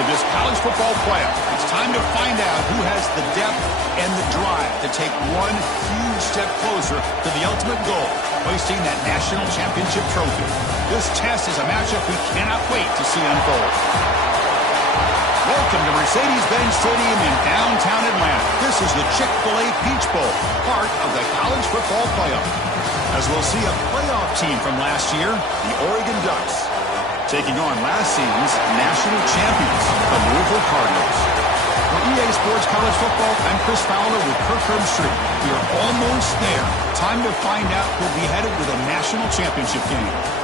of this college football playoff. It's time to find out who has the depth and the drive to take one huge step closer to the ultimate goal, hoisting that national championship trophy. This test is a matchup we cannot wait to see unfold. Welcome to Mercedes-Benz Stadium in downtown Atlanta. This is the Chick-fil-A Peach Bowl, part of the college football playoff. As we'll see a playoff team from last year, the Oregon Ducks, taking on last season's national champions, the Louisville Cardinals. For EA Sports College Football, I'm Chris Fowler with Kirkherm Street. We are almost there. Time to find out who'll be headed to the national championship game.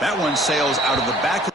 That one sails out of the back.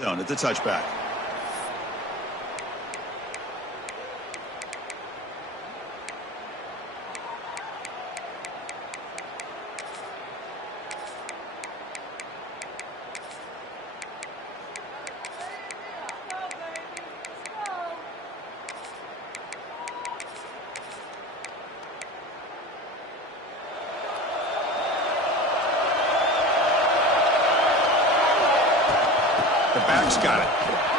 Zone at the touchback. The back's got it.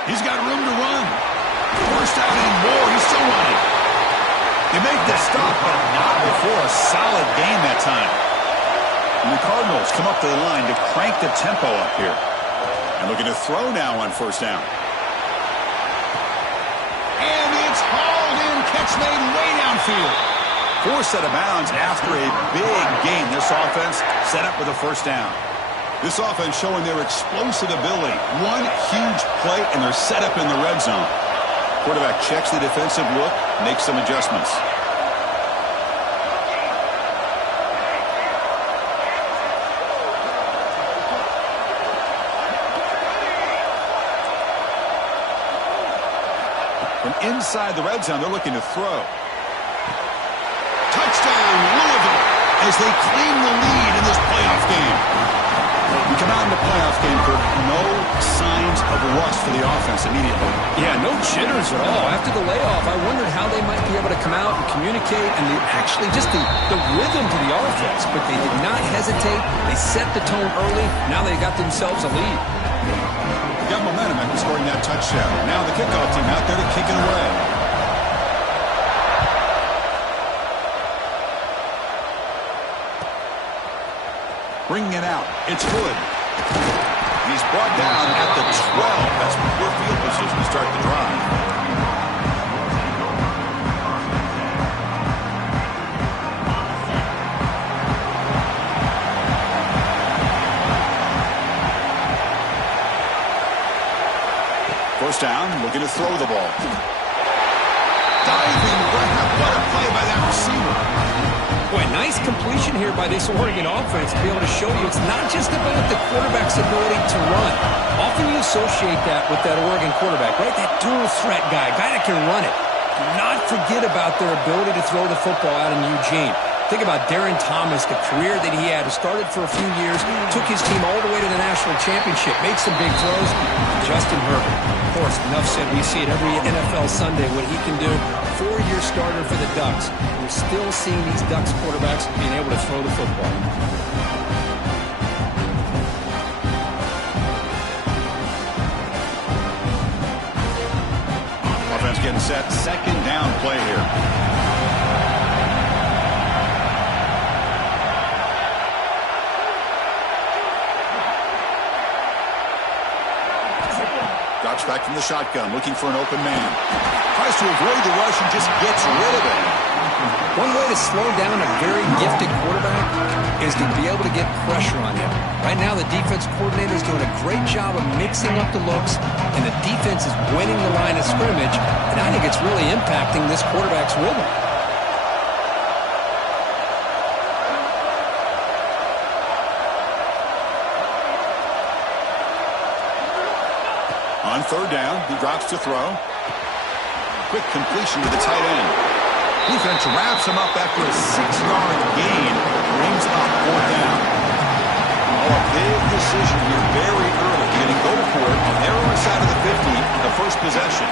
He's got room to run. Forced out and more. He's still running. They make the stop, but not before a solid gain that time. And the Cardinals come up to the line to crank the tempo up here. And looking to throw now on first down. And it's hauled in. Catch made way downfield. Forced out of bounds after a big gain. This offense set up with a first down. This offense showing their explosive ability. One huge play, and they're set up in the red zone. Quarterback checks the defensive look, makes some adjustments. From inside the red zone, they're looking to throw. Touchdown, Louisville, as they claim the lead in this playoff game. We come out in the playoff game, Kirk, no signs of rust for the offense immediately. Yeah, no jitters at all. After the layoff, I wondered how they might be able to come out and communicate and actually just the rhythm to the offense. But they did not hesitate. They set the tone early. Now they got themselves a lead. Got momentum after scoring that touchdown. Now the kickoff team out there to kick it away. Bringing it out. It's Hood. He's brought down at the 12. That's poor field position to start the drive. First down, looking to throw the ball. Diving. What a play by that receiver. Boy, nice completion here by this Oregon offense to be able to show you it's not just about the quarterback's ability to run. Often you associate that with that Oregon quarterback, right? That dual threat guy that can run it. Do not forget about their ability to throw the football out in Eugene. Think about Darren Thomas, the career that he had. He started for a few years, took his team all the way to the national championship, made some big throws. Justin Herbert, of course, enough said. We see it every NFL Sunday what he can do. 4-year starter for the Ducks. We're still seeing these Ducks quarterbacks being able to throw the football. Offense getting set. Second down play here. Drops back from the shotgun, looking for an open man. Tries to avoid the rush and just gets rid of it. One way to slow down a very gifted quarterback is to be able to get pressure on him. Right now, the defense coordinator is doing a great job of mixing up the looks, and the defense is winning the line of scrimmage, and I think it's really impacting this quarterback's rhythm. On third down, he drops to throw. Quick completion to the tight end. Defense wraps him up after a 6-yard gain. Brings up fourth down. Oh, a big decision here very early. Getting go for it on their own side of the 50 on the first possession.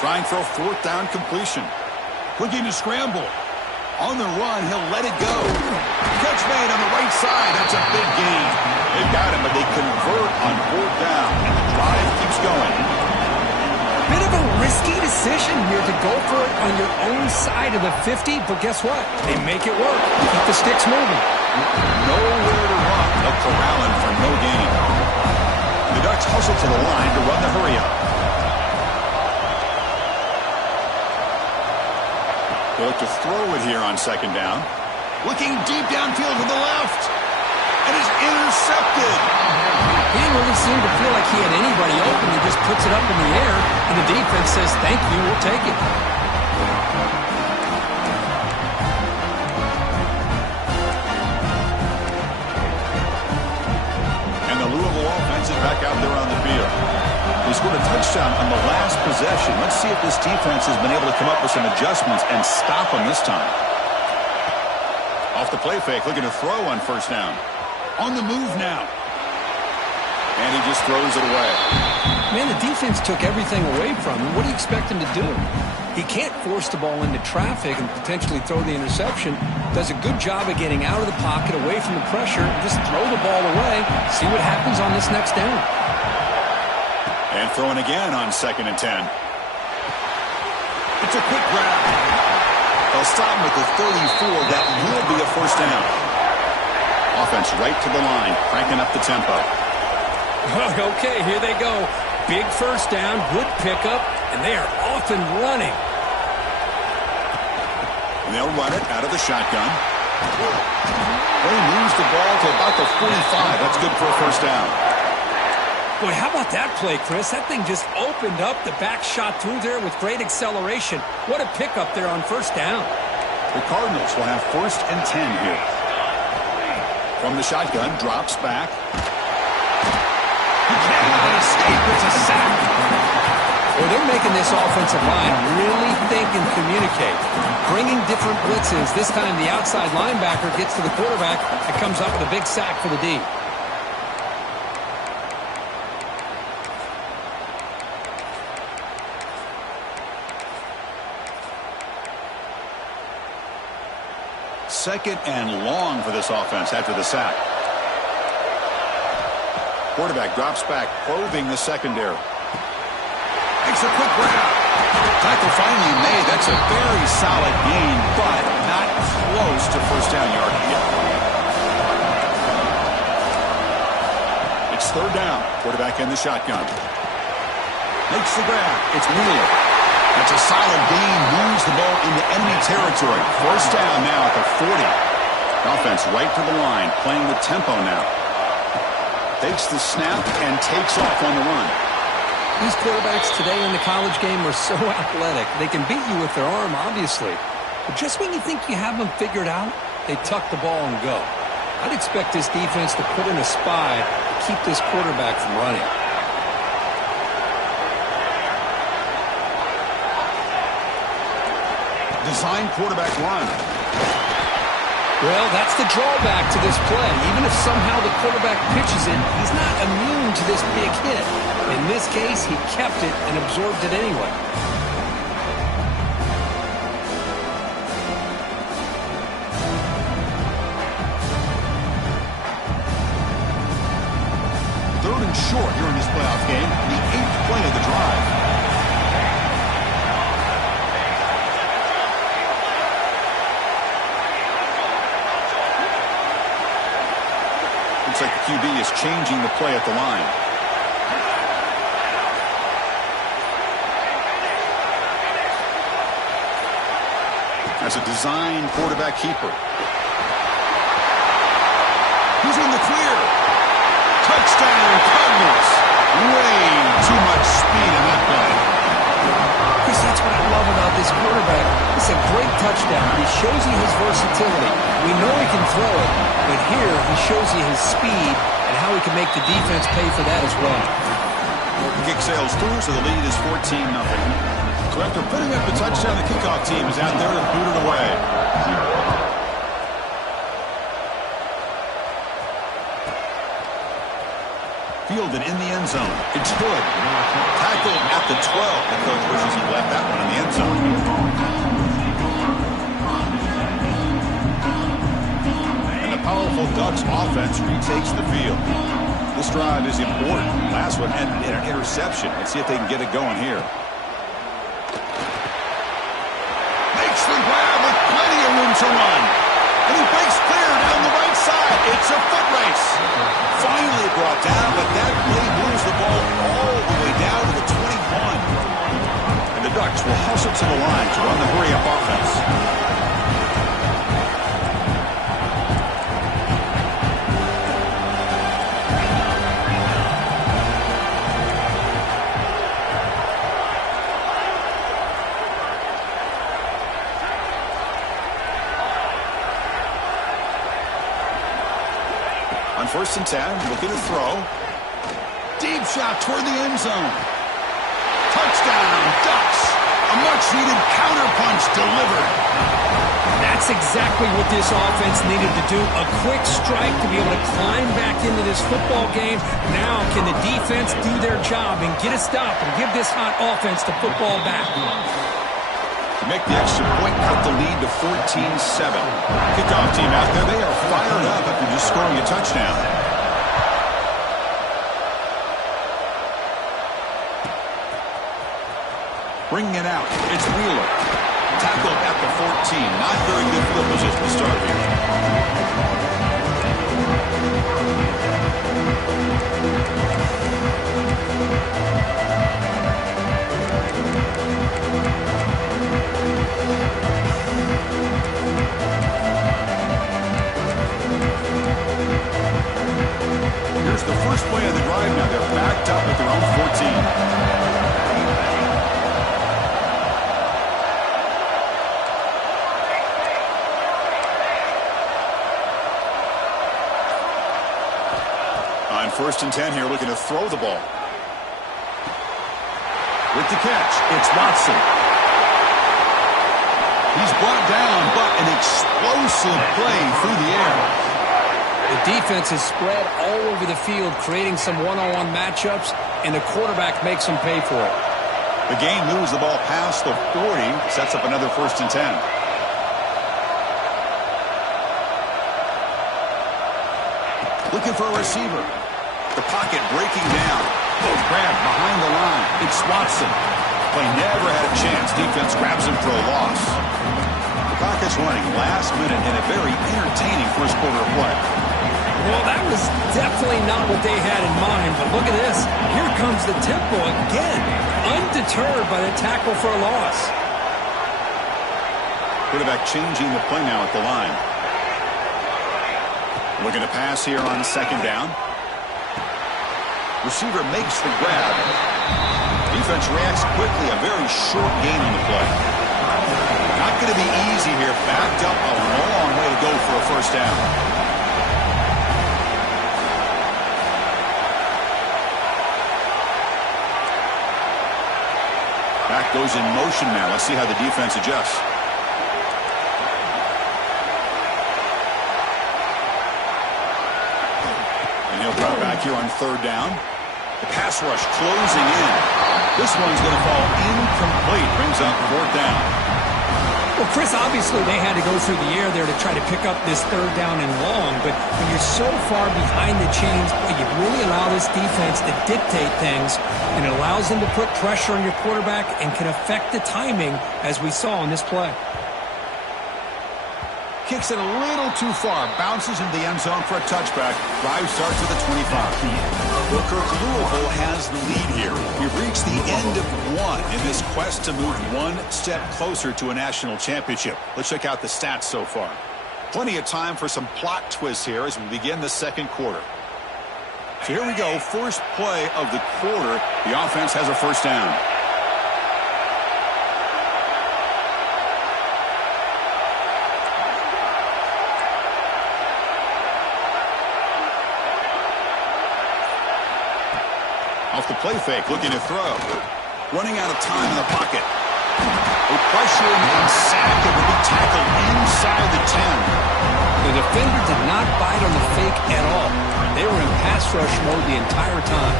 Trying for a fourth down completion. Looking to scramble. On the run, he'll let it go. Catch made on the right side. That's a big gain. They've got him, but they convert on fourth down. And the drive keeps going. Bit of a risky decision here to go for it on your own side of the 50, but guess what? They make it work. Keep the sticks moving. Nowhere to run. They'll corral him for no gain. The Ducks hustle to the line to run the hurry-up. They look to throw it here on second down. Looking deep downfield to the left. And is intercepted. He didn't really seem to feel like he had anybody open. He just puts it up in the air, and the defense says, thank you, we'll take it. And the Louisville offense is back out there on the field. They scored a touchdown on the last possession. Let's see if this defense has been able to come up with some adjustments and stop them this time. Off the play fake, looking to throw on first down. On the move now. And he just throws it away. Man, the defense took everything away from him. What do you expect him to do? He can't force the ball into traffic and potentially throw the interception. Does a good job of getting out of the pocket, away from the pressure, just throw the ball away, see what happens on this next down. And throwing again on 2nd and 10. It's a quick grab. They'll stop him at the 34. That will be a first down. Offense right to the line, cranking up the tempo. Okay, here they go. Big first down, good pickup, and they are off and running. And they'll run it out of the shotgun. They moves the ball to about the 45. That's good for a first down. Boy, how about that play, Chris? That thing just opened up. The back shot through there with great acceleration. What a pickup there on first down. The Cardinals will have 1st and 10 here. From the shotgun, drops back. He cannot escape. It's a sack. Well, they're making this offensive line really think and communicate. Bringing different blitzes. This time the outside linebacker gets to the quarterback and comes up with a big sack for the D. Second and long for this offense after the sack. Quarterback drops back, probing the secondary. Makes a quick grab. Tackle finally made. That's a very solid gain, but not close to first down yardage yet. It's third down. Quarterback in the shotgun. Makes the grab. It's Wheeler. That's a solid gain. Moves the ball into enemy territory. First down now at the 40. Offense right to the line. Playing with tempo now. Takes the snap and takes off on the run. These quarterbacks today in the college game are so athletic. They can beat you with their arm, obviously. But just when you think you have them figured out, they tuck the ball and go. I'd expect this defense to put in a spy to keep this quarterback from running. Design quarterback run. Well, that's the drawback to this play. Even if somehow the quarterback pitches it, he's not immune to this big hit. In this case, he kept it and absorbed it anyway. Third and short here in this playoff game. The 8th play of the drive. Looks like the QB is changing the play at the line. As a design quarterback keeper. He's in the clear. Touchdown, Cardinals. Way too much speed in that play. Chris, that's what I love about this quarterback. It's a great touchdown. He shows you his versatility. We know he can throw it, but here he shows you his speed and how he can make the defense pay for that as well. The kick sails through, so the lead is 14-0. So after putting up the touchdown, the kickoff team is out there to boot it away. Fielded in the end zone. It's good. Tackled at the 12. The coach wishes he left that one in the end zone. And the powerful Ducks offense retakes the field. This drive is important. Last one ended in an interception. Let's see if they can get it going here. Makes the grab with plenty of room to run. And he breaks clear down the right side. It's a foot race. Finally brought down, but that play moves the ball all the way down to the 21. And the Ducks will hustle to the line to run the hurry-up offense. On 1st and 10, looking to throw. Deep shot toward the end zone. Touchdown, Ducks. A much-needed counterpunch delivered. That's exactly what this offense needed to do. A quick strike to be able to climb back into this football game. Now can the defense do their job and get a stop and give this hot offense the football back? To make the extra point, cut the lead to 14-7. Kickoff team out there, they are fired up after just scoring a touchdown. Bringing it out, it's Wheeler. Tackled at the 14. Not very good field position to start here. Here's the first play of the drive now. They're backed up at their own 14. On 1st and 10 here, looking to throw the ball. With the catch, it's Watson. He's brought down, but an explosive play through the air. The defense is spread all over the field, creating some one-on-one matchups, and the quarterback makes them pay for it. The game moves the ball past the 40, sets up another 1st and 10. Looking for a receiver. The pocket breaking down. Grab behind the line. It's Watson. Play never had a chance. Defense grabs him for a loss. The clock is running last minute in a very entertaining first quarter of play. Well, that was definitely not what they had in mind, but look at this. Here comes the tempo again, undeterred by the tackle for a loss. Quarterback changing the play now at the line. Looking to pass here on second down. Receiver makes the grab. Defense reacts quickly. A very short gain on the play. Not going to be easy here. Backed up a long way to go for a first down. Back goes in motion now. Let's see how the defense adjusts. And he'll drop back here on third down. The pass rush closing in. This one's going to fall incomplete. Brings up fourth down. Well, Chris, obviously they had to go through the air there to try to pick up this third down and long, but when you're so far behind the chains, boy, you really allow this defense to dictate things, and it allows them to put pressure on your quarterback and can affect the timing, as we saw in this play. Kicks it a little too far. Bounces into the end zone for a touchback. Drive starts at the 25. Well, Kirk, Louisville has the lead here. We've reached the end of one in this quest to move one step closer to a national championship. Let's check out the stats so far. Plenty of time for some plot twists here as we begin the second quarter. So here we go. First play of the quarter. The offense has a first down. Off the play fake, looking to throw. Running out of time in the pocket. They pressure him and sack him. Will be tackled inside the 10. The defender did not bite on the fake at all. They were in pass rush mode the entire time.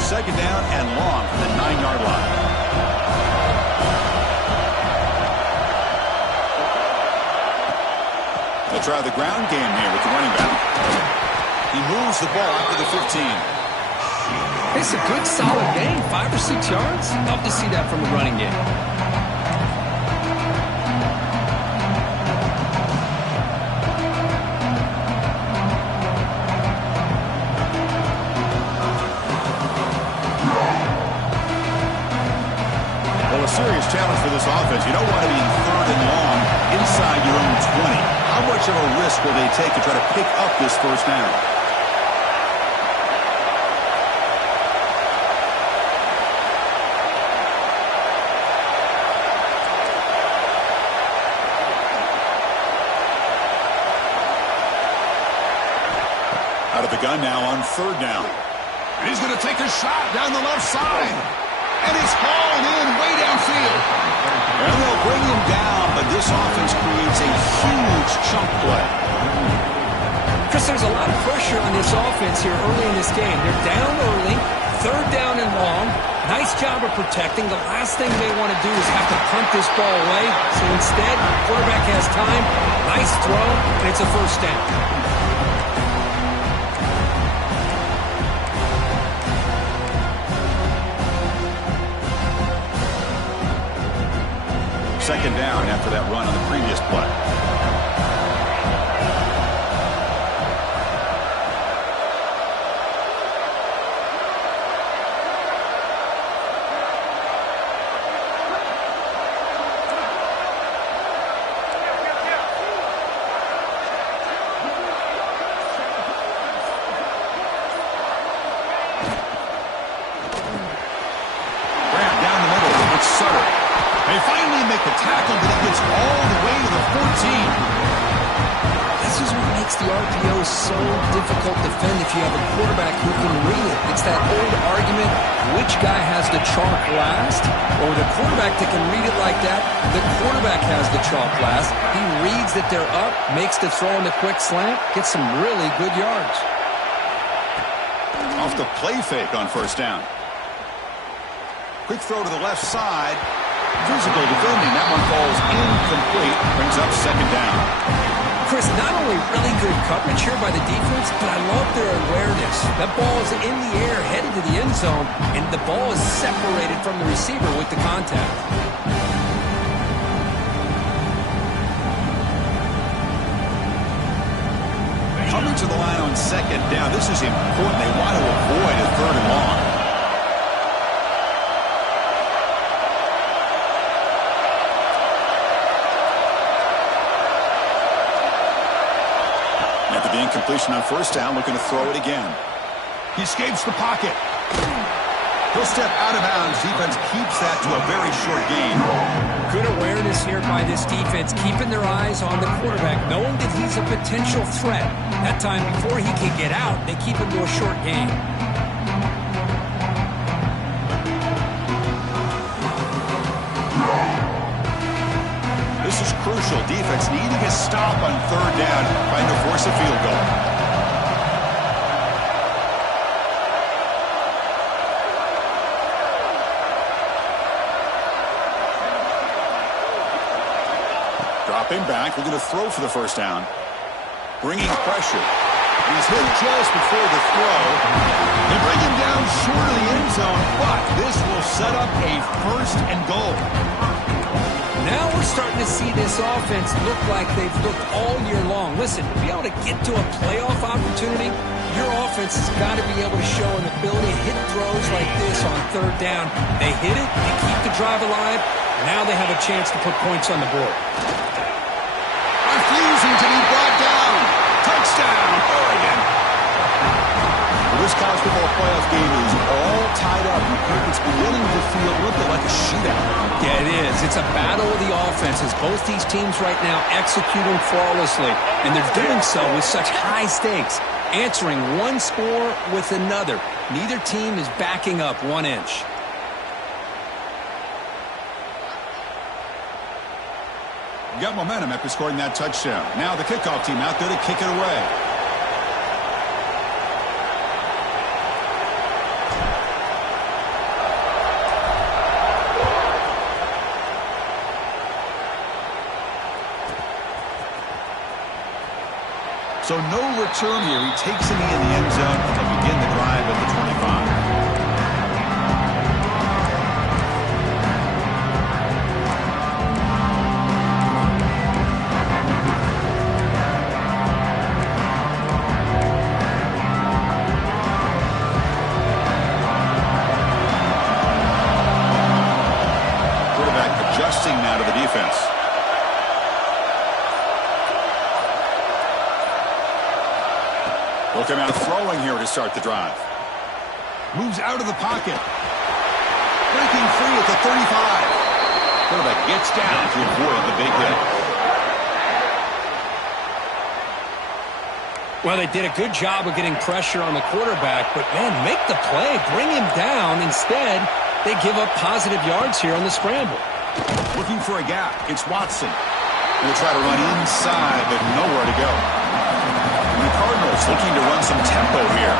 Second down and long from the 9-yard line. They'll try the ground game here with the running back. He moves the ball out to the 15. It's a good, solid gain, 5 or 6 yards. Love to see that from the running game. Well, a serious challenge for this offense. You don't want to be in third and long inside your own 20. How much of a risk will they take to try to pick up this first down? Out of the gun now on third down. And he's going to take a shot down the left side. And it's hauled in way downfield. And they'll bring him down, but this offense creates a huge chunk play. Chris, there's a lot of pressure on this offense here early in this game. They're down early, third down and long. Nice job of protecting. The last thing they want to do is have to punt this ball away. So instead, the quarterback has time. Nice throw, and it's a first down. Second down after that run on the previous play. Grant down the middle. It's Sutter. They finally make the tackle, but it gets all the way to the 14. This is what makes the RPO so difficult to defend if you have a quarterback who can read it. It's that old argument, which guy has the chalk last? Or the quarterback that can read it like that, the quarterback has the chalk last. He reads that they're up, makes the throw in the quick slant, gets some really good yards. Off the play fake on first down. Quick throw to the left side. Physical defending. That one falls incomplete. Brings up second down. Chris, not only really good coverage here by the defense, but I love their awareness. That ball is in the air, headed to the end zone, and the ball is separated from the receiver with the contact. Coming to the line on second down. This is important. They want to avoid a third and long. After the incompletion on first down, looking to throw it again. He escapes the pocket. He'll step out of bounds. Defense keeps that to a very short gain. Good awareness here by this defense, keeping their eyes on the quarterback, knowing that he's a potential threat. That time, before he can get out, they keep him to a short gain. This is crucial. Defense needing a stop on third down, trying to force a field goal. Dropping back, looking to throw for the first down. Bringing pressure. He's hit just before the throw. They bring him down short of the end zone, but this will set up a first and goal. Now we're starting to see this offense look like they've looked all year long. Listen, to be able to get to a playoff opportunity, your offense has got to be able to show an ability to hit throws like this on third down. They hit it, they keep the drive alive. Now they have a chance to put points on the board. Refusing to be brought down. Touchdown, Oregon. Well, this college football playoff game is all tied up. It's beginning to feel a little bit like a shootout. Yeah, it is. It's a battle of the offenses. Both these teams right now executing flawlessly, and they're doing so with such high stakes, answering one score with another. Neither team is backing up 1 inch. Got momentum after scoring that touchdown. Now the kickoff team out there to kick it away. So no return here. He takes it in the end zone to begin the drive at the 25. Adjusting now to the defense. Will come out throwing here to start the drive. Moves out of the pocket. Breaking free at the 35. Quarterback gets down to avoid the big hit. Well, they did a good job of getting pressure on the quarterback, but, man, make the play. Bring him down. Instead, they give up positive yards here on the scramble. Looking for a gap. It's Watson. He'll try to run inside, but nowhere to go. And the Cardinals looking to run some tempo here.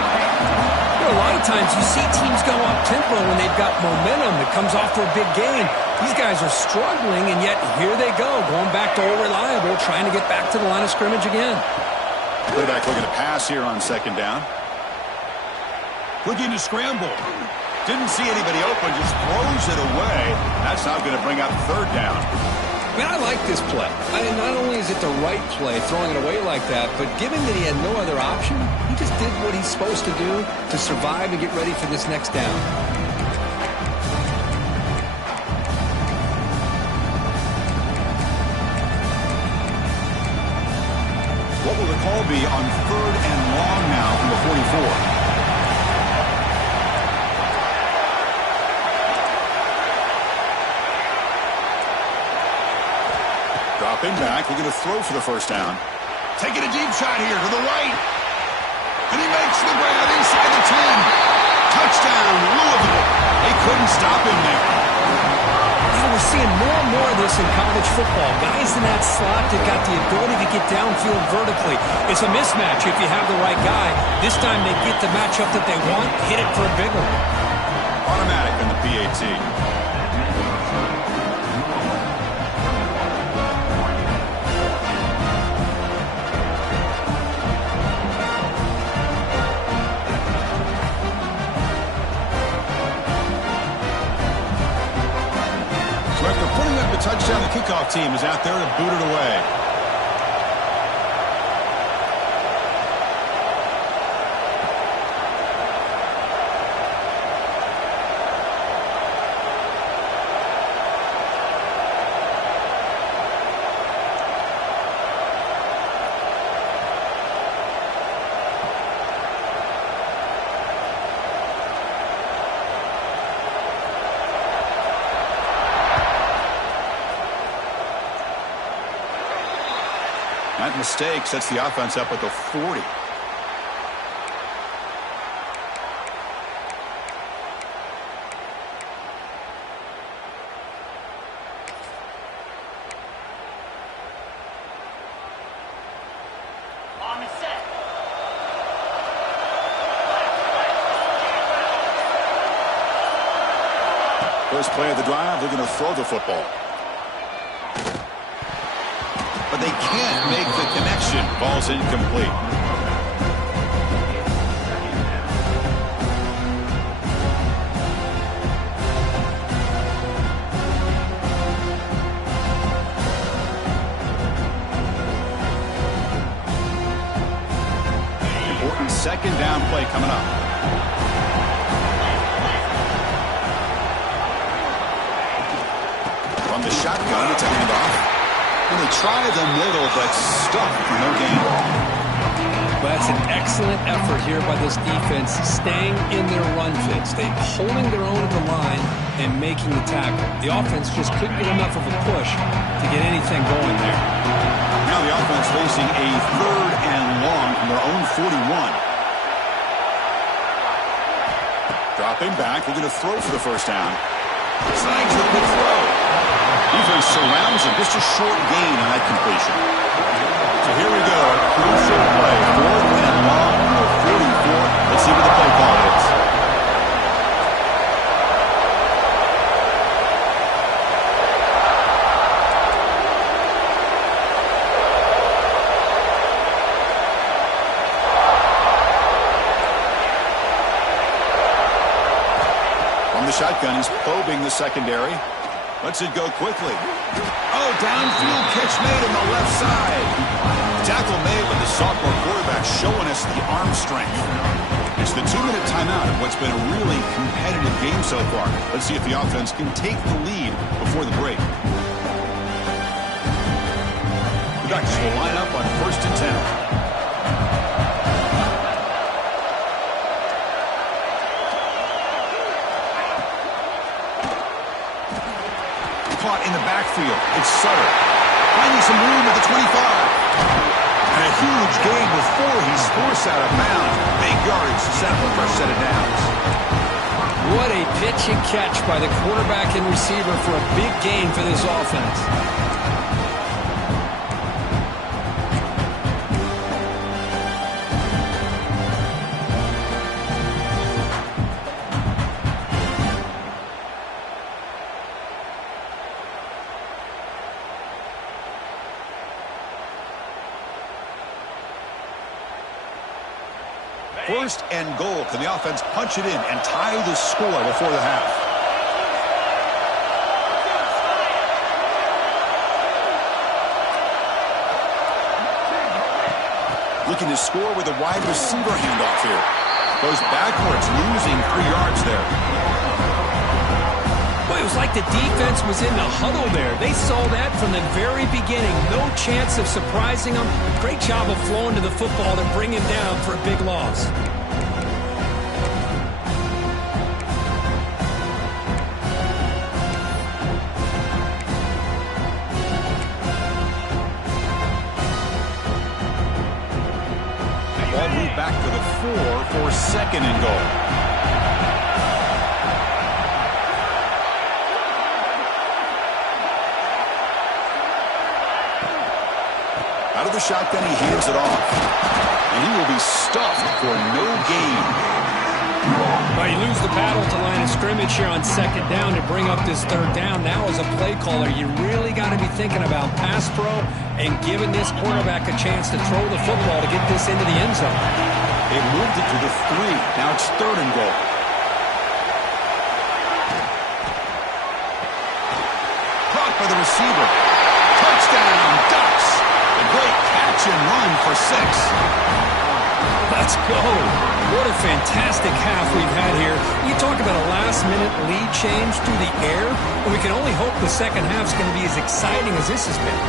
Well, a lot of times you see teams go up tempo when they've got momentum that comes off for a big gain. These guys are struggling, and yet here they go, going back to old reliable, trying to get back to the line of scrimmage again. Quarterback looking to pass here on second down. Looking to scramble. Didn't see anybody open, just throws it away. That's not going to bring up third down. Man, I like this play. Not only is it the right play, throwing it away like that, but given that he had no other option, he just did what he's supposed to do to survive and get ready for this next down. What will the call be on third and long now from the 44? Dropping back, we're going to throw for the first down. Taking a deep shot here to the right. And he makes the grab inside the 10. Touchdown, Louisville. They couldn't stop him there. Yeah, we're seeing more and more of this in college football. Guys in that slot that got the ability to get downfield vertically. It's a mismatch if you have the right guy. This time they get the matchup that they want, hit it for a big one. Automatic in the PAT. After putting up the touchdown, the kickoff team is out there to boot it away. That mistake sets the offense up at the 40. First play of the drive, they're going to throw the football. But they can't make the connection. Ball's incomplete. Important second down play coming up. From the shotgun, it's a handoff. They try the middle, but stuck for no gain. Well, that's an excellent effort here by this defense, staying in their run fits. They're holding their own at the line and making the tackle. The offense just couldn't get enough of a push to get anything going there. Now the offense facing a 3rd and long from their own 41. Dropping back, they're going to throw for the first down. Snags the big throw. Defense surrounds him. Just a short gain on that completion. So here we go. Crucial play. 4th and long from the 44. Let's see what the play call is. From the shotgun, he's probing the secondary. Lets it go quickly. Oh, downfield catch made on the left side. Tackle made with the sophomore quarterback showing us the arm strength. It's the 2-minute timeout of what's been a really competitive game so far. Let's see if the offense can take the lead before the break. The Ducks will line up on 1st and 10. Caught in the backfield. It's Sutter. Finding some room at the 25. And a huge gain before he's forced out of bounds. Big yardage to set up a fresh set of downs. What a pitch and catch by the quarterback and receiver for a big gain for this offense. First and goal. Can the offense punch it in and tie the score before the half? Looking to score with a wide receiver handoff here. Goes backwards, losing 3 yards there. Well, it was like the defense was in the huddle there. They saw that from the very beginning. No chance of surprising them. Great job of flowing to the football to bring him down for a big loss. Ball moved back to the 4 for 2nd and goal. Out of the shotgun, he hands it off. And he will be stuffed for no gain. Well, you lose the battle to line of scrimmage here on 2nd down to bring up this 3rd down. Now as a play caller, you really got to be thinking about pass pro and giving this quarterback a chance to throw the football to get this into the end zone. They moved it to the 3. Now it's 3rd and goal. blocked by the receiver. Touchdown, Ducks. A great catch and run for 6. Let's go. What a fantastic half we've had here. You talk about a last-minute lead change through the air, and we can only hope the second half's going to be as exciting as this has been.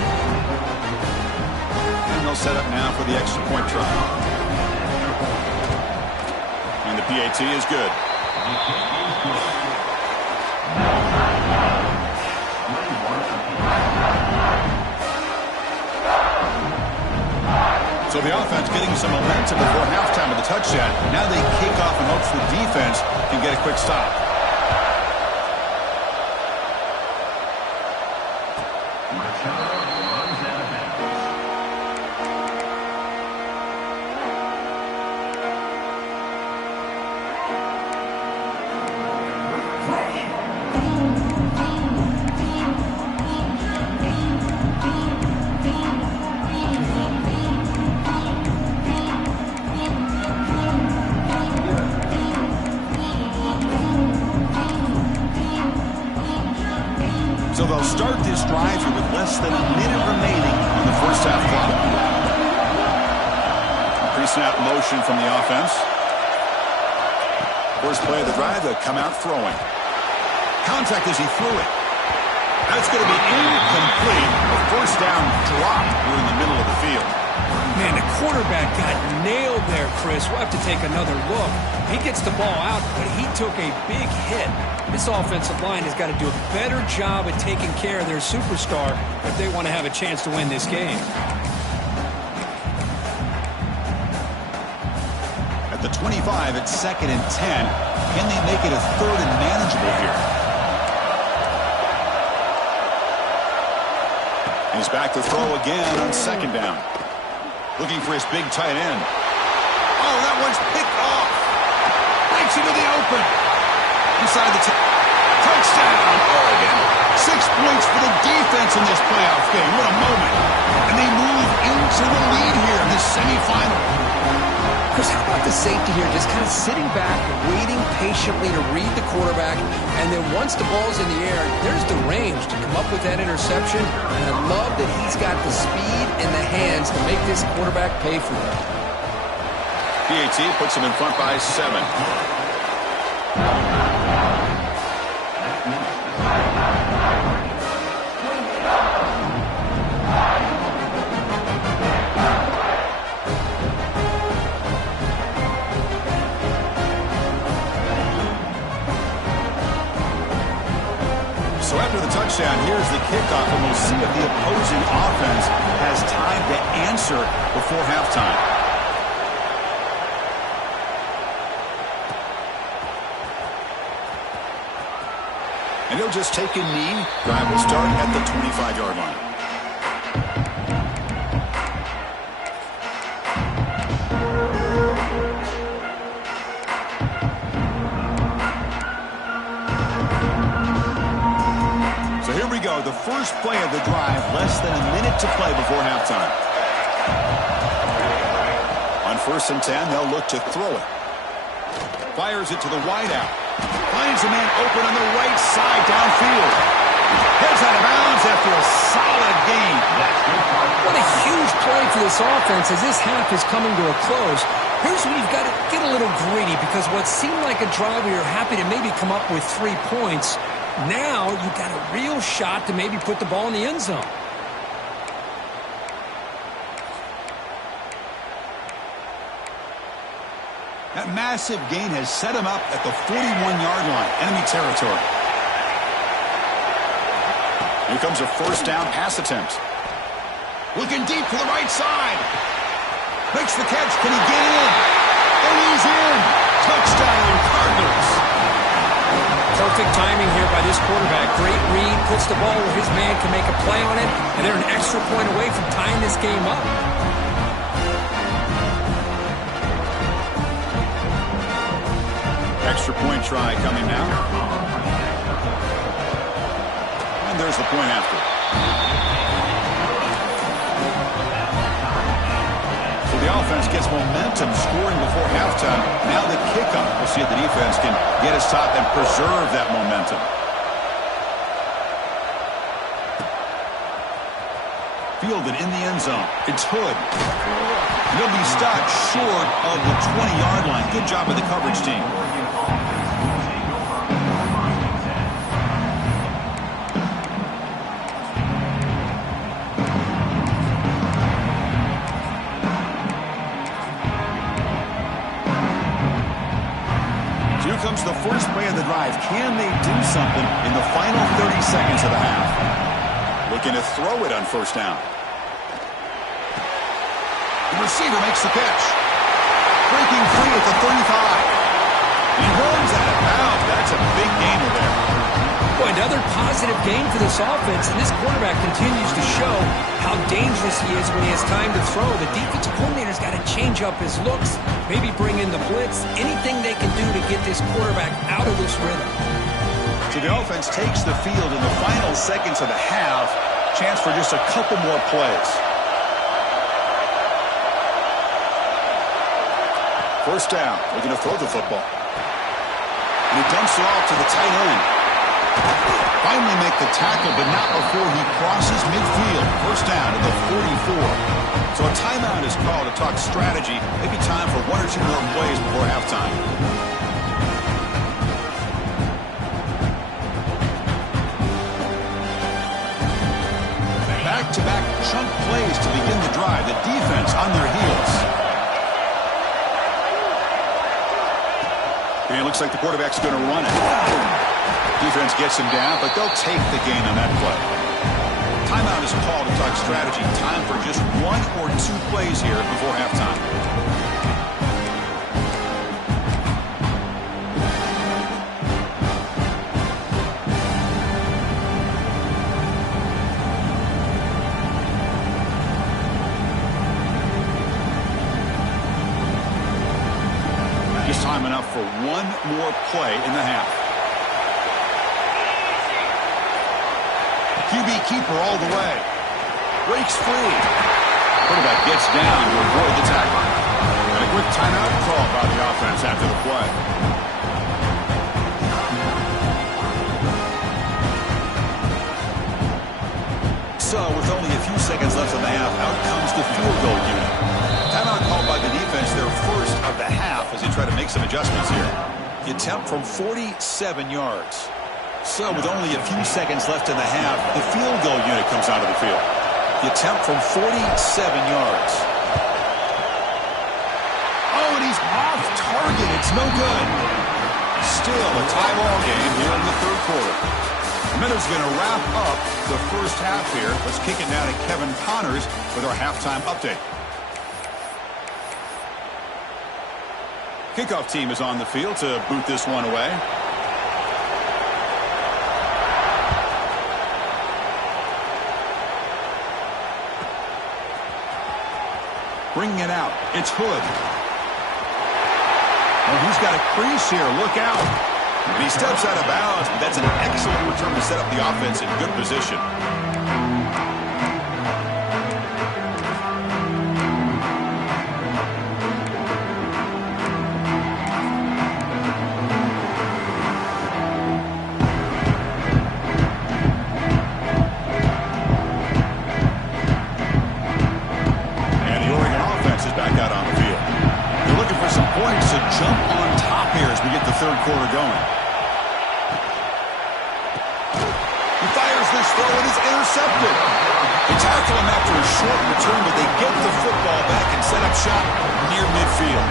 And they'll set up now for the extra point try. And the PAT is good. So the offense getting some momentum before halftime with the touchdown. Now they kick off and hopes the defense can get a quick stop. So they'll start this drive here with less than a minute remaining on the first half clock. Pre-snap motion from the offense. First play of the drive, they'll come out throwing. Contact as he threw it. That's going to be incomplete. A first down drop here in the middle of the field. Man, the quarterback got nailed there, Chris. We'll have to take another look. He gets the ball out, but he took a big hit. This offensive line has got to do a better job at taking care of their superstar if they want to have a chance to win this game. At the 25, it's 2nd and 10. Can they make it a 3rd and manageable here? He's back to throw again on 2nd down. Looking for his big tight end. Oh, that one's picked off. Breaks into the open. Inside the touchdown, Oregon. 6 points for the defense in this playoff game. What a moment. And they move into the lead here in this semifinal. Chris, how about the safety here? Just kind of sitting back, waiting patiently to read the quarterback. And then once the ball's in the air, there's the range to come up with that interception. And I love that he's got the speed and the hands to make this quarterback pay for them. PAT puts him in front by 7. So after the touchdown, here's the kickoff, and we'll see if the opposing offense has time to answer before halftime. And he'll just take a knee. Drive will start at the 25-yard line. The first play of the drive, less than a minute to play before halftime. On 1st and 10, they'll look to throw it. Fires it to the wideout. Finds a man open on the right side downfield. Heads out of bounds after a solid gain. What a huge play for this offense as this half is coming to a close. Here's where you've got to get a little greedy, because what seemed like a drive where you're happy to maybe come up with 3 points, now you've got a real shot to maybe put the ball in the end zone. That massive gain has set him up at the 41-yard line, enemy territory. Here comes a first down pass attempt. Looking deep to the right side. Makes the catch. Can he get in? And he's in. Touchdown, Cardinals. Perfect timing here by this quarterback. Great read, puts the ball where his man can make a play on it, and they're an extra point away from tying this game up. Extra point try coming now. And there's the point after. So the offense gets momentum scoring before halftime. Now the kickoff. We'll see if the defense can get his top and preserve that momentum. Fielded in the end zone. It's Hood. He'll be stopped short of the 20-yard line. Good job of the coverage team. Here comes the first play of the drive. Can they do something in the final 30 seconds of the half? Looking to throw it on first down. The receiver makes the catch. Breaking free at the 35. He runs out of bounds. That's a big gainer there. Boy, another positive game for this offense, and this quarterback continues to show how dangerous he is when he has time to throw. The defensive coordinator's got to change up his looks, maybe bring in the blitz, anything they can do to get this quarterback out of this rhythm. So the offense takes the field in the final seconds of the half. Chance for just a couple more plays. First down. They're going to throw the football. And he dumps it off to the tight end. Finally make the tackle, but not before he crosses midfield. First down at the 44. So a timeout is called to talk strategy. Maybe time for one or two more plays before halftime. Back-to-back chunk plays to begin the drive. The defense on their heels. And it looks like the quarterback's going to run it. Defense gets him down, but they'll take the gain on that play. Timeout is called to talk strategy. Time for just one or two plays here before halftime. Just time enough for one more play in the half. QB keeper all the way. Breaks free. Quarterback gets down to avoid the tackle. And a quick timeout call by the offense after the play. So with only a few seconds left in the half, out comes the field goal unit. Timeout called by the defense, their first of the half as they try to make some adjustments here. The attempt from 47 yards. So with only a few seconds left in the half, the field goal unit comes onto the field. The attempt from 47 yards. Oh, and he's off target. It's no good. Still a tie ball game here in the third quarter. Minutes going to wrap up the first half here. Let's kick it now to Kevin Connors with our halftime update. Kickoff team is on the field to boot this one away. Bringing it out. It's Hood. Well, he's got a crease here. Look out. And he steps out of bounds, but that's an excellent return to set up the offense in good position. Jump on top here as we get the third quarter going. He fires this throw and is intercepted. They tackle him after a short return, but they get the football back and set up shop near midfield.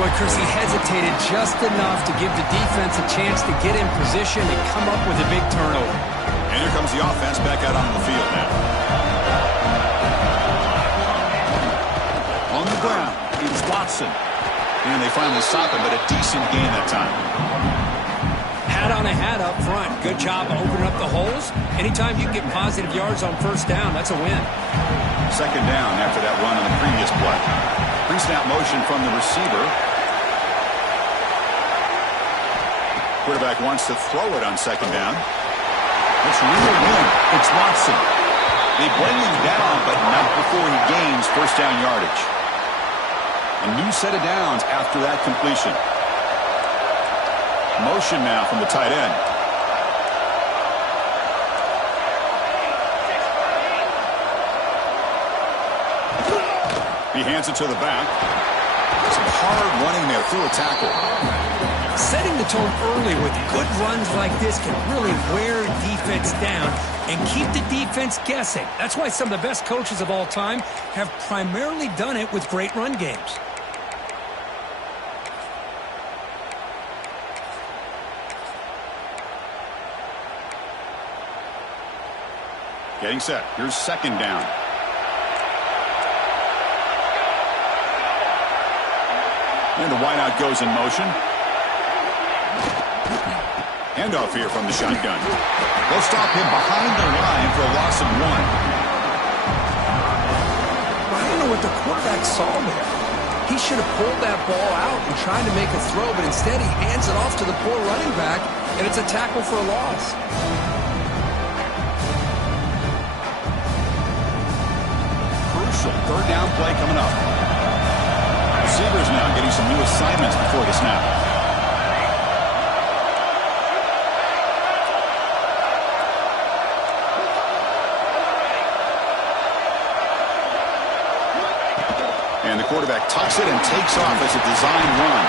Boy, Chris, he hesitated just enough to give the defense a chance to get in position and come up with a big turnover. And here comes the offense back out on the field now. On the ground, it's Watson. And they finally stop him, but a decent gain that time. Hat on a hat up front. Good job opening up the holes. Anytime you get positive yards on first down, that's a win. Second down after that run on the previous play. Pre-snap motion from the receiver. Quarterback wants to throw it on second down. It's real win. It's Watson. They bring him down, but not before he gains first down yardage. A new set of downs after that completion. Motion now from the tight end. He hands it to the back. Some hard running there through a tackle. Setting the tone early with good runs like this can really wear defense down and keep the defense guessing. That's why some of the best coaches of all time have primarily done it with great run games. Getting set. Here's second down. And the wideout goes in motion. Handoff here from the shotgun. They'll stop him behind the line for a loss of 1. I don't know what the quarterback saw there. He should have pulled that ball out and tried to make a throw, but instead he hands it off to the poor running back, and it's a tackle for a loss. Crucial third down play coming up. Receivers now getting some new assignments before the snap. And the quarterback tucks it and takes off as a design run.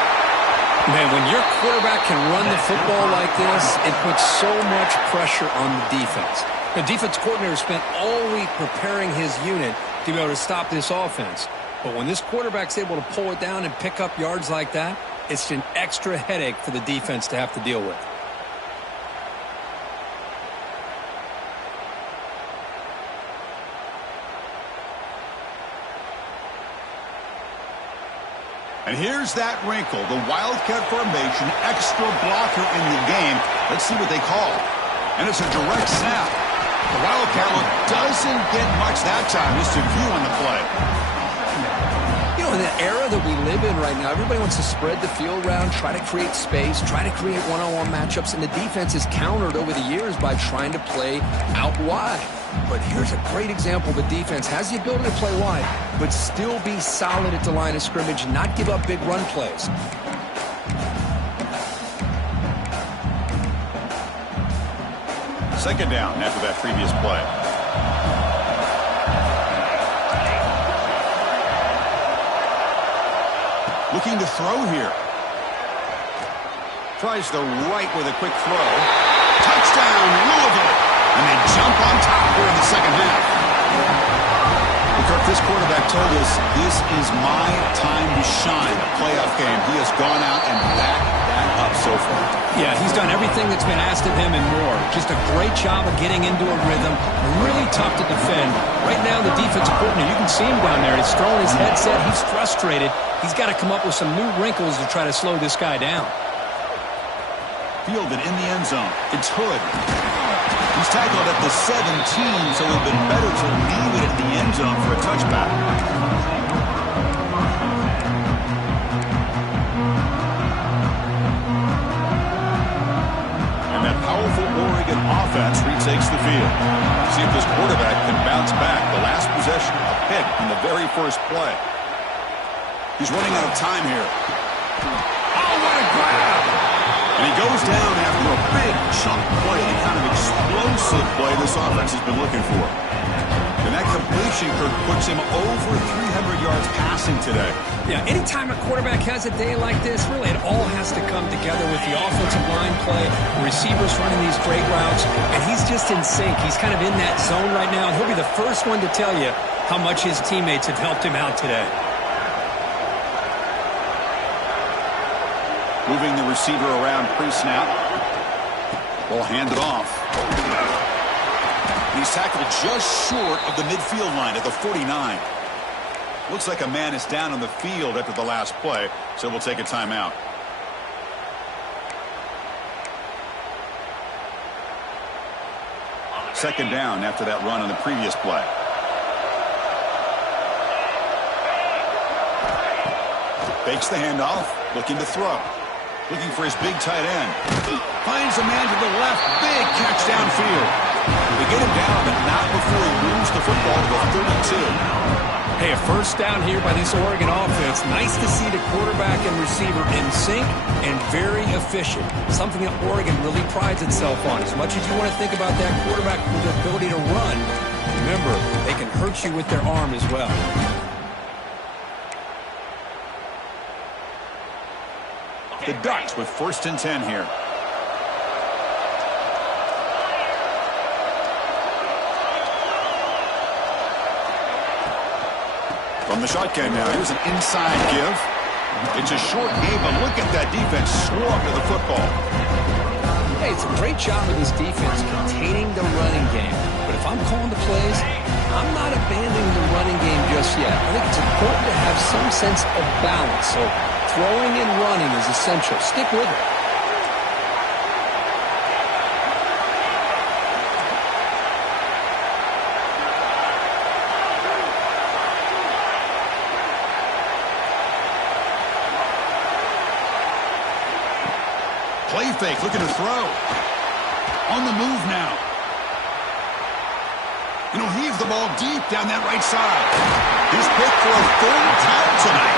Man, when your quarterback can run the football like this, it puts so much pressure on the defense. The defense coordinator spent all week preparing his unit to be able to stop this offense. But when this quarterback's able to pull it down and pick up yards like that, it's an extra headache for the defense to have to deal with. And here's that wrinkle, the Wildcat formation, extra blocker in the game. Let's see what they call. And it's a direct snap. The Wildcat look doesn't get much that time. Just a view on the play. You know, in the era that we live in right now, everybody wants to spread the field around, try to create space, try to create one-on-one matchups, and the defense is countered over the years by trying to play out wide. But here's a great example. The defense has the ability to play wide, but still be solid at the line of scrimmage, not give up big run plays. Second down after that previous play. Looking to throw here. Tries the right with a quick throw. Touchdown, Louisville! And they jump on top here in the second half. Kirk, this quarterback told us this is my time to shine. A playoff game. He has gone out and backed that up so far. Yeah, he's done everything that's been asked of him and more. Just a great job of getting into a rhythm. Really tough to defend. Right now, the defensive coordinator, you can see him down there. He's throwing his headset. He's frustrated. He's got to come up with some new wrinkles to try to slow this guy down. Fielded in the end zone. It's Hood. He's tackled at the 17, so it would have been better to leave it at the end zone for a touchback. And that powerful Oregon offense retakes the field. See if this quarterback can bounce back. The last possession, a pick in the very first play. He's running out of time here. Oh, what a grab! And he goes down after a big chunk play, the kind of explosive play this offense has been looking for. And that completion, Kirk, puts him over 300 yards passing today. Yeah, anytime a quarterback has a day like this, really it all has to come together with the offensive line play, the receivers running these great routes, and he's just in sync. He's kind of in that zone right now, and he'll be the first one to tell you how much his teammates have helped him out today. Moving the receiver around pre-snap. Ball handed off. He's tackled just short of the midfield line at the 49. Looks like a man is down on the field after the last play, so we'll take a timeout. Second down after that run on the previous play. Fakes the handoff, looking to throw. Looking for his big tight end. Finds a man to the left. Big catch downfield. They get him down, but not before he moves the football to the 32. Hey, a first down here by this Oregon offense. Nice to see the quarterback and receiver in sync and very efficient. Something that Oregon really prides itself on. As much as you want to think about that quarterback with the ability to run, remember, they can hurt you with their arm as well. The Ducks with 1st and 10 here. From the shotgun now, here's an inside give. It's a short game, but look at that defense swore to the football. Hey, it's a great job of this defense containing the running game. But if I'm calling the plays, I'm not abandoning the running game just yet. I think it's important to have some sense of balance. So throwing and running is essential. Stick with it. Play fake, looking to throw. On the move now. And he'll heave the ball deep down that right side. He's picked for a 3rd time tonight.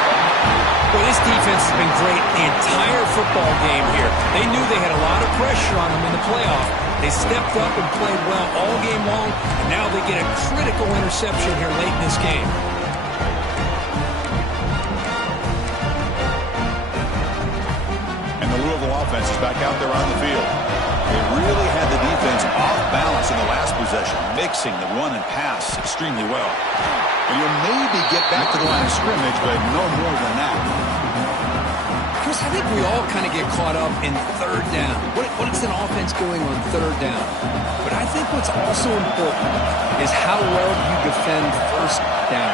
Well, this defense has been great the entire football game here. They knew they had a lot of pressure on them in the playoff. They stepped up and played well all game long, and now they get a critical interception here late in this game. The Louisville offense is back out there on the field. They really had the defense off balance in the last possession, mixing the run and pass extremely well. And you'll maybe get back to the line of scrimmage, but no more than that. Chris, I think we all kind of get caught up in 3rd down. What is an offense doing on 3rd down? But I think what's also important is how well you defend 1st down.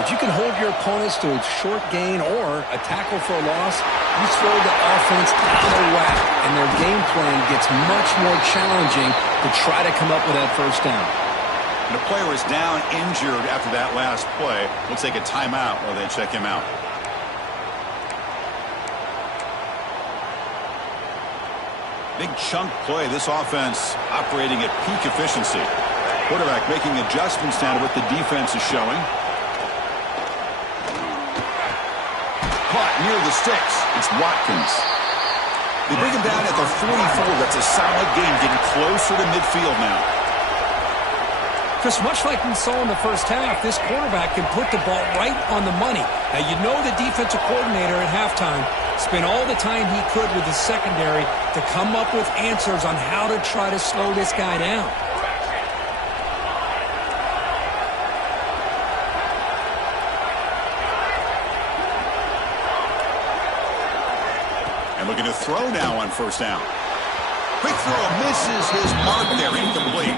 If you can hold your opponents to a short gain or a tackle for a loss, you throw the offense out of whack, and their game plan gets much more challenging to try to come up with that 1st down. And the player is down injured after that last play. We'll take a timeout while they check him out. Big chunk play. This offense operating at peak efficiency. Quarterback making adjustments down to what the defense is showing. Caught near the sticks. It's Watkins. They bring him down at the 44. That's a solid gain, getting closer to midfield now. Chris, much like we saw in the first half, this quarterback can put the ball right on the money. Now, you know the defensive coordinator at halftime spent all the time he could with his secondary to come up with answers on how to try to slow this guy down. And looking to throw now on 1st down. Quick throw, misses his mark there, incomplete.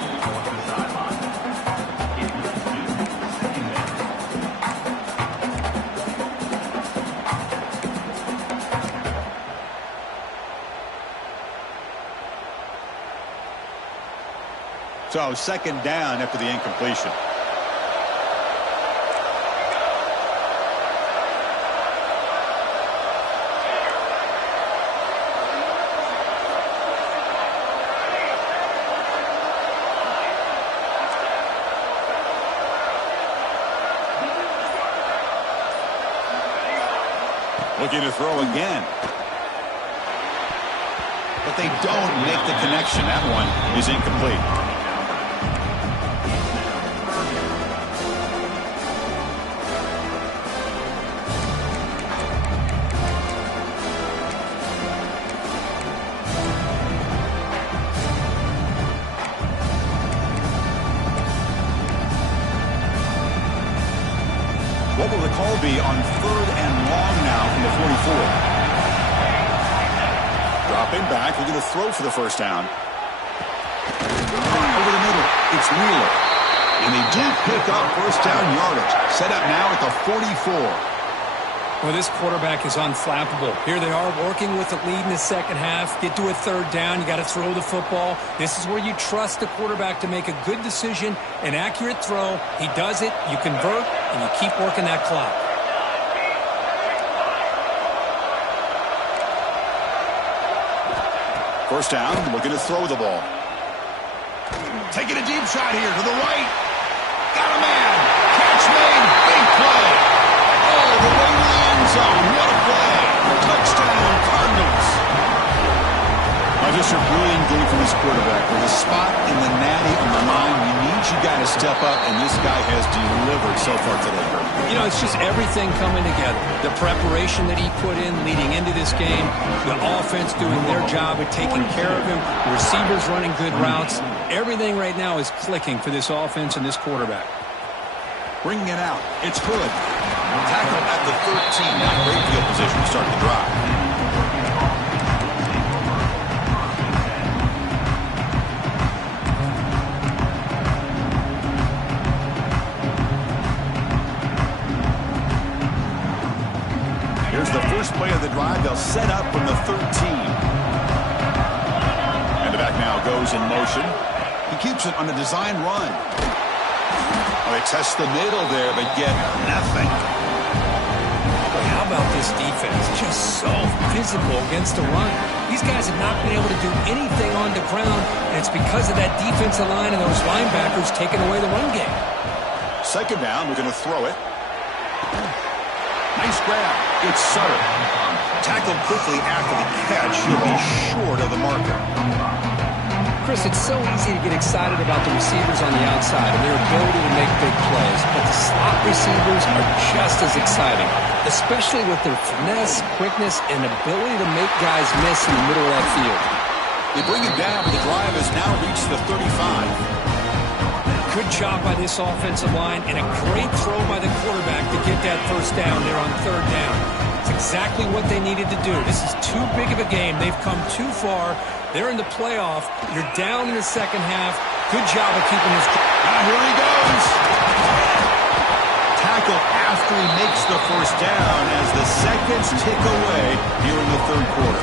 So 2nd down after the incompletion. Looking to throw again. But they don't make the connection. That one is incomplete. What will the call be on 3rd and long now from the 44? Dropping back, looking to throw for the 1st down. Over the middle, it's Wheeler. And they do pick up 1st down yardage. Set up now at the 44. Well, this quarterback is unflappable. Here they are working with the lead in the second half. Get to a 3rd down. You got to throw the football. This is where you trust the quarterback to make a good decision, an accurate throw. He does it. You convert, and you keep working that clock. First down, looking to throw the ball. Taking a deep shot here to the right. Got a man. Catch made. Big play. All the way to the end zone. What a play. Touchdown, Cardinals. Just a brilliant game from this quarterback. With a spot in the natty on the line, you need you got to to step up, and this guy has delivered so far today, Kirk. You know, it's just everything coming together. The preparation that he put in leading into this game, the offense doing their job at taking care of him, the receivers running good routes. Everything right now is clicking for this offense and this quarterback. Bringing it out, it's Hood. Tackle at the 13. Now great field position to start the drive. Here's the first play of the drive. They'll set up from the 13. And the back now goes in motion. He keeps it on a design run. They test the middle there, but get nothing. How about this defense? Just so physical against the run. These guys have not been able to do anything on the ground, and it's because of that defensive line and those linebackers taking away the run game. Second down, we're going to throw it. Nice grab. It's Sutter. Tackled quickly after the catch. He'll be short of the marker. Chris, it's so easy to get excited about the receivers on the outside and their ability to make big plays, but the slot receivers are just as exciting, especially with their finesse, quickness, and ability to make guys miss in the middle of that field. They bring him down, but the drive has now reached the 35. Good job by this offensive line, and a great throw by the quarterback to get that first down there on third down. It's exactly what they needed to do. This is too big of a game. They've come too far. They're in the playoff. You're down in the second half. Good job of keeping his... Here he goes. Tackle after he makes the first down as the seconds tick away here in the third quarter.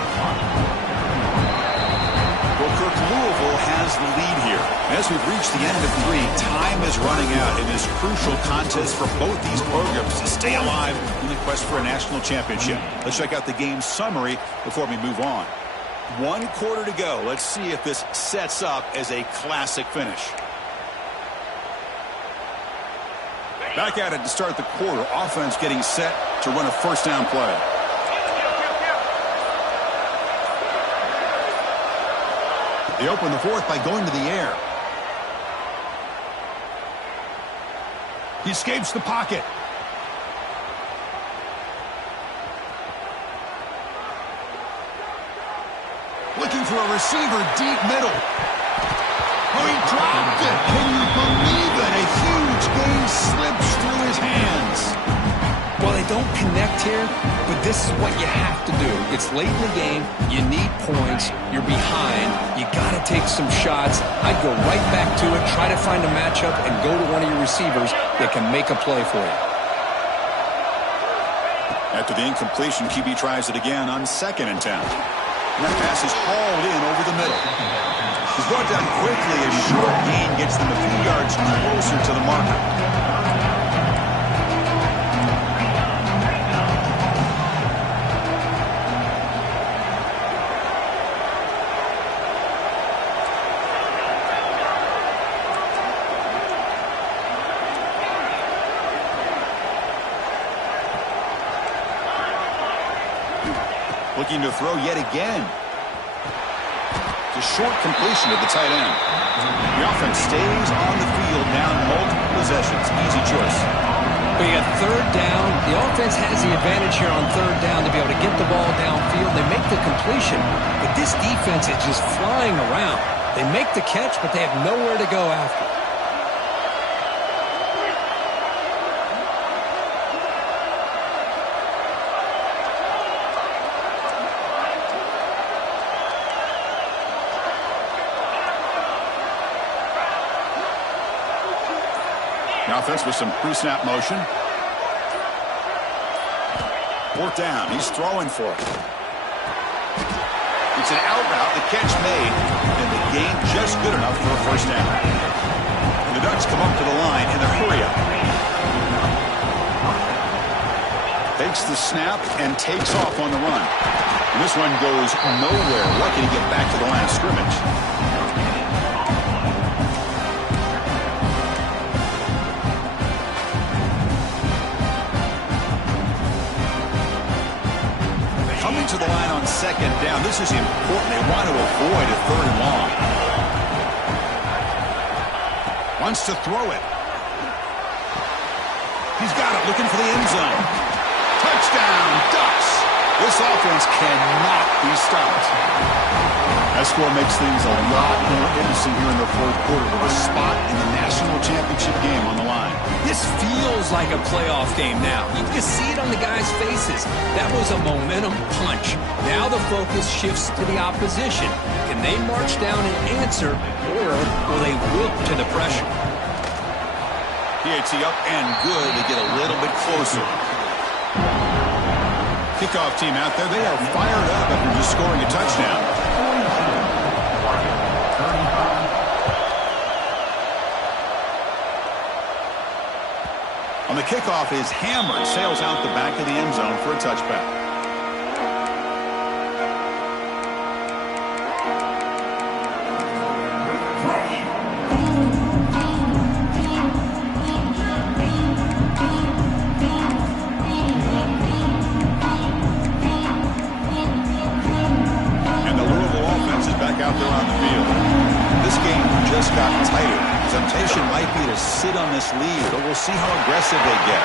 Well, Kirk, Louisville has the lead here. As we've reached the end of 3, time is running out in this crucial contest for both these programs to stay alive in the quest for a national championship. Let's check out the game summary before we move on. 1 quarter to go. Let's see if this sets up as a classic finish. Back at it to start the quarter. Offense getting set to run a first down play. They open the fourth by going to the air. He escapes the pocket. Looking for a receiver deep middle. Oh, he dropped it. Can you believe it? A huge gain slips through his hands. Well, they don't connect here, but this is what you have to do. It's late in the game. You need points. You're behind. You got to take some shots. I'd go right back to it, try to find a matchup, and go to one of your receivers that can make a play for you. After the incompletion, QB tries it again on 2nd and 10. And that pass is hauled in over the middle. He's brought down quickly. A short gain gets them a few yards closer to the marker. Looking to throw yet again. It's a short completion to the tight end. The offense stays on the field down multiple possessions. Easy choice. But you got third down. The offense has the advantage here on third down to be able to get the ball downfield. They make the completion, but this defense is just flying around. They make the catch, but they have nowhere to go after. The offense with some pre-snap motion. 4th down. He's throwing for it. It's an out route. The catch made. And the gain just good enough for a first down. And the Ducks come up to the line in a hurry-up. Takes the snap and takes off on the run. And this one goes nowhere. Lucky to get back to the line of scrimmage. Coming to the line on 2nd down. This is important. They want to avoid a 3rd and long. Wants to throw it. He's got it, looking for the end zone. Touchdown, Ducks! This offense cannot be stopped. That score makes things a lot more interesting here in the fourth quarter with a spot in the national championship game on the line. This feels like a playoff game now. You can see it on the guys' faces. That was a momentum punch. Now the focus shifts to the opposition. Can they march down and answer, or will they wilt to the pressure? PAT up and good. They get a little bit closer. Kickoff team out there. They are fired up after just scoring a touchdown. On the kickoff is hammered, sails out the back of the end zone for a touchback. And the Louisville offense is back out there on the field. This game just got tighter. Temptation might be to sit on this lead, but we'll see how aggressive they get.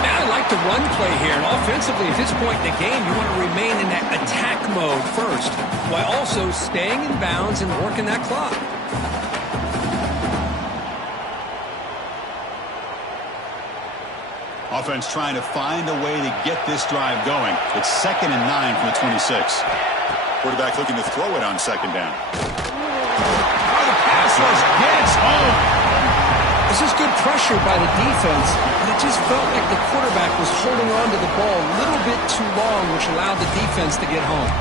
Man, I like the run play here. And offensively, at this point in the game, you want to remain in that attack mode first, while also staying in bounds and working that clock. Offense trying to find a way to get this drive going. It's 2nd and 9 from the 26. Quarterback looking to throw it on 2nd down. Gets home. This is good pressure by the defense, but it just felt like the quarterback was holding on to the ball a little bit too long, which allowed the defense to get home.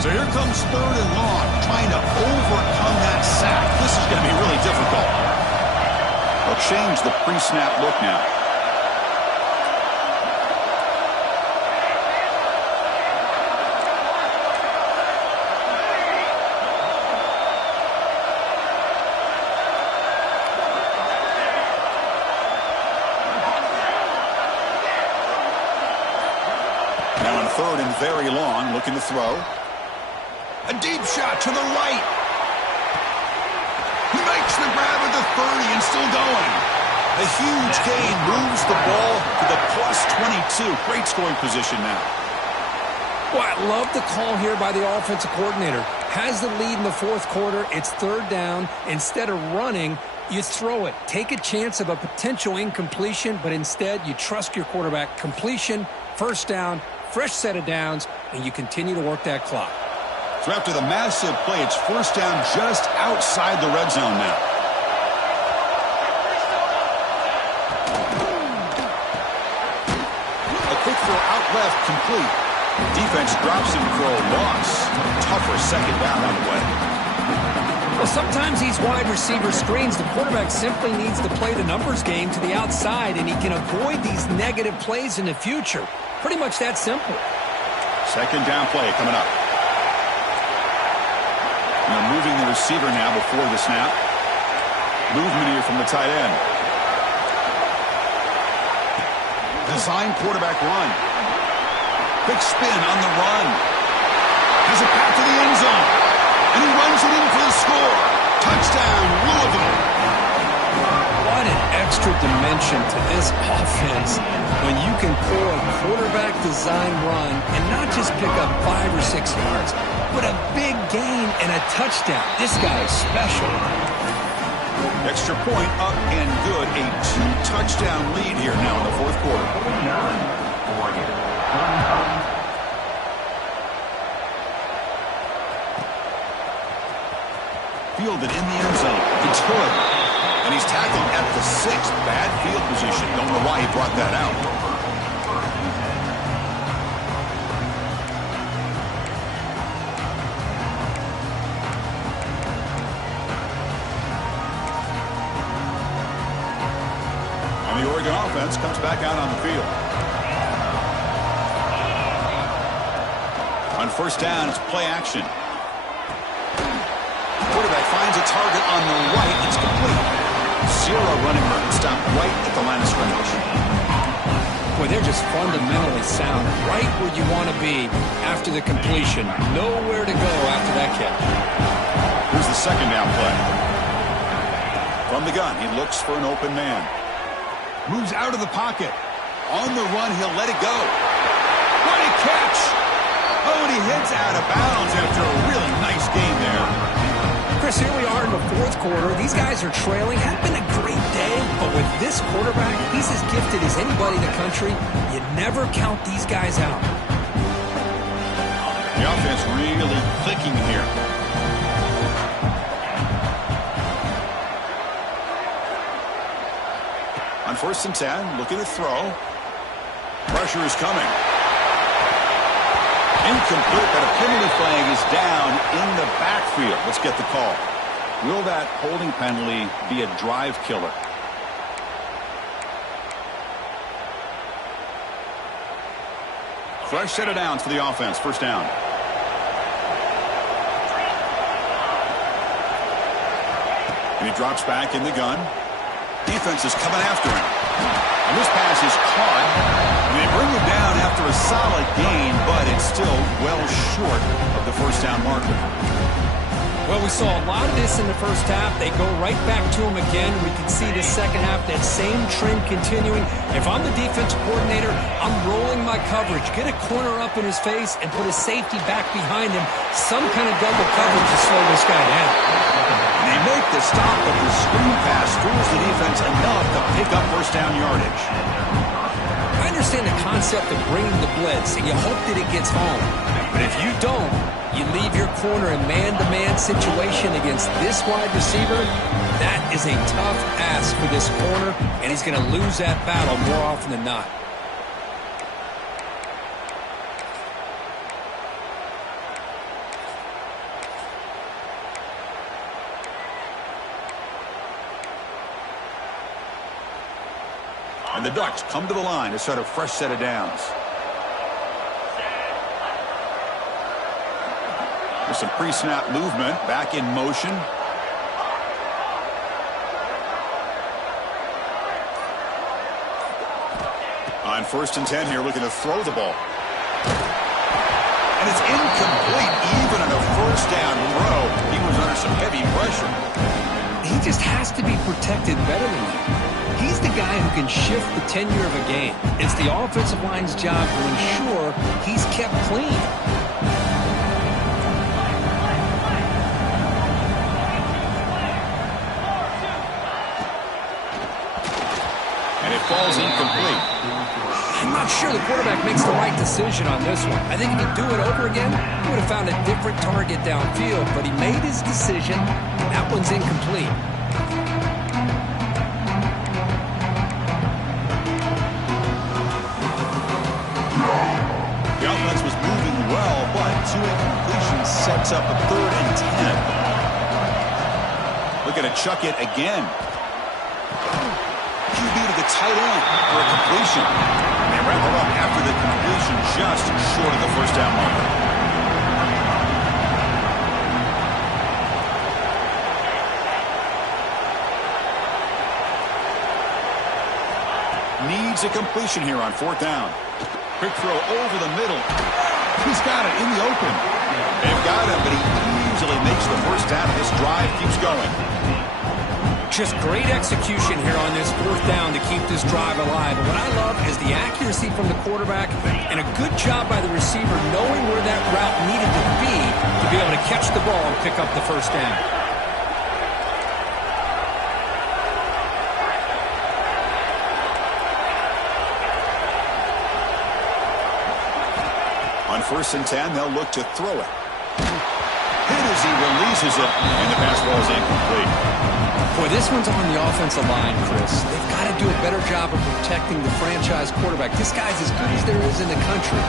So here comes 3rd and long, trying to overcome that sack. This is going to be really difficult. They'll change the pre-snap look now. Now on 3rd and very long, looking to throw. A deep shot to the right. He makes the grab at the 30 and still going. A huge gain moves the ball to the +22. Great scoring position now. Well, I love the call here by the offensive coordinator. Has the lead in the fourth quarter. It's 3rd down. Instead of running, you throw it. Take a chance of a potential incompletion, but instead you trust your quarterback. Completion, 1st down, fresh set of downs, and you continue to work that clock. So after the massive play, it's 1st down just outside the red zone now. A quick throw out left, complete. Defense drops him for a loss. Tougher 2nd down on the way. Well, sometimes these wide receiver screens, the quarterback simply needs to play the numbers game to the outside, and he can avoid these negative plays in the future. Pretty much that simple. 2nd down play coming up. And they're moving the receiver now before the snap. Movement here from the tight end. Design quarterback run. Big spin on the run. Has it back to the end zone. And he runs it in for the score. Touchdown, Louisville. What an extra dimension to this offense when you can pull a quarterback design run and not just pick up 5 or 6 yards, but a big gain and a touchdown. This guy is special. Extra point up and good. A 2-touchdown lead here now in the fourth quarter. Fielded in the end zone. It's good. And he's tackled at the 6th. Bad field position. Don't know why he brought that out. And the Oregon offense comes back out on the field. On 1st down, it's play action. Quarterback finds a target on the right. It's complete. 0 running room. Stop right at the line of scrimmage. Boy, they're just fundamentally sound. Right where you want to be after the completion. Nowhere to go after that catch. Here's the second down play. From the gun, he looks for an open man. Moves out of the pocket. On the run, he'll let it go. What a catch! Oh, and he heads out of bounds after a really nice game there. Chris, here we are in the fourth quarter. These guys are trailing. Had been a great day, but with this quarterback, he's as gifted as anybody in the country. You never count these guys out. The offense really clicking here. On 1st and 10, looking to throw. Pressure is coming. Incomplete, but a penalty flag is down in the backfield. Let's get the call. Will that holding penalty be a drive killer? Fresh set of downs for the offense. First down. And he drops back in the gun. Defense is coming after him. And this pass is caught. They bring him down after a solid gain, but it's still well short of the first down marker. Well, we saw a lot of this in the first half. They go right back to him again. We can see the second half, that same trend continuing. If I'm the defensive coordinator, I'm rolling my coverage. Get a corner up in his face and put a safety back behind him. Some kind of double coverage to slow this guy down. They make the stop, but the screen pass fools the defense enough to pick up first down yardage. I understand the concept of bringing the blitz, and you hope that it gets home. But if you don't, you leave your corner in man-to-man situation against this wide receiver, that is a tough ask for this corner, and he's going to lose that battle more often than not. And the Ducks come to the line to start a fresh set of downs. There's some pre-snap movement, back in motion. On 1st and 10 here, looking to throw the ball. And it's incomplete, even on a first down throw. He was under some heavy pressure. He just has to be protected better than that. He's the guy who can shift the tenure of a game. It's the offensive line's job to ensure he's kept clean. And it falls incomplete. I'm not sure the quarterback makes the right decision on this one. I think if he'd do it over again, he would have found a different target downfield, but he made his decision. That one's incomplete. The offense was moving well, but two incompletions sets up a 3rd and 10. Looking to chuck it again. QB to the tight end for a completion. They wrap it up after the completion, just short of the first down marker. Needs a completion here on 4th down. Quick throw over the middle. He's got it in the open. They've got him, but he easily makes the first down. This drive keeps going. Just great execution here on this 4th down to keep this drive alive. And what I love is the accuracy from the quarterback and a good job by the receiver knowing where that route needed to be able to catch the ball and pick up the first down. On 1st and 10, they'll look to throw it. Hit as he releases it, and the pass ball is incomplete. Boy, this one's on the offensive line, Chris. They've got to do a better job of protecting the franchise quarterback. This guy's as good as there is in the country,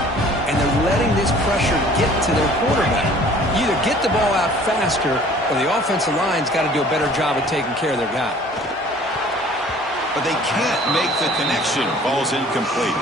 and they're letting this pressure get to their quarterback. You either get the ball out faster, or the offensive line's got to do a better job of taking care of their guy. But they can't make the connection. Ball's incomplete.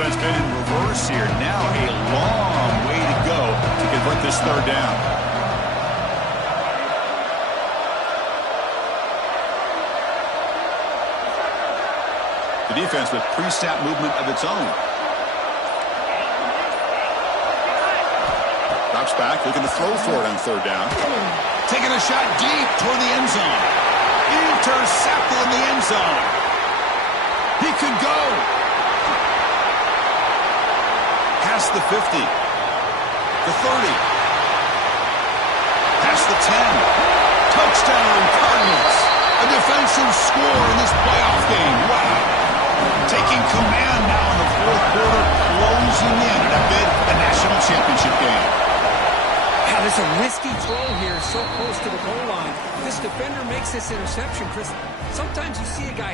Offense been in reverse here. Now a long way to go to convert this third down. The defense with pre-snap movement of its own. Drops back, looking to throw for it on third down. Taking a shot deep toward the end zone. Intercepted in the end zone. He could go. Past the 50. The 30. Past the 10. Touchdown, Cardinals. A defensive score in this playoff game. Wow. Taking command now in the fourth quarter, closing in at a bid the national championship game. Yeah, there's a risky throw here, so close to the goal line. This defender makes this interception, Chris. Sometimes you see a guy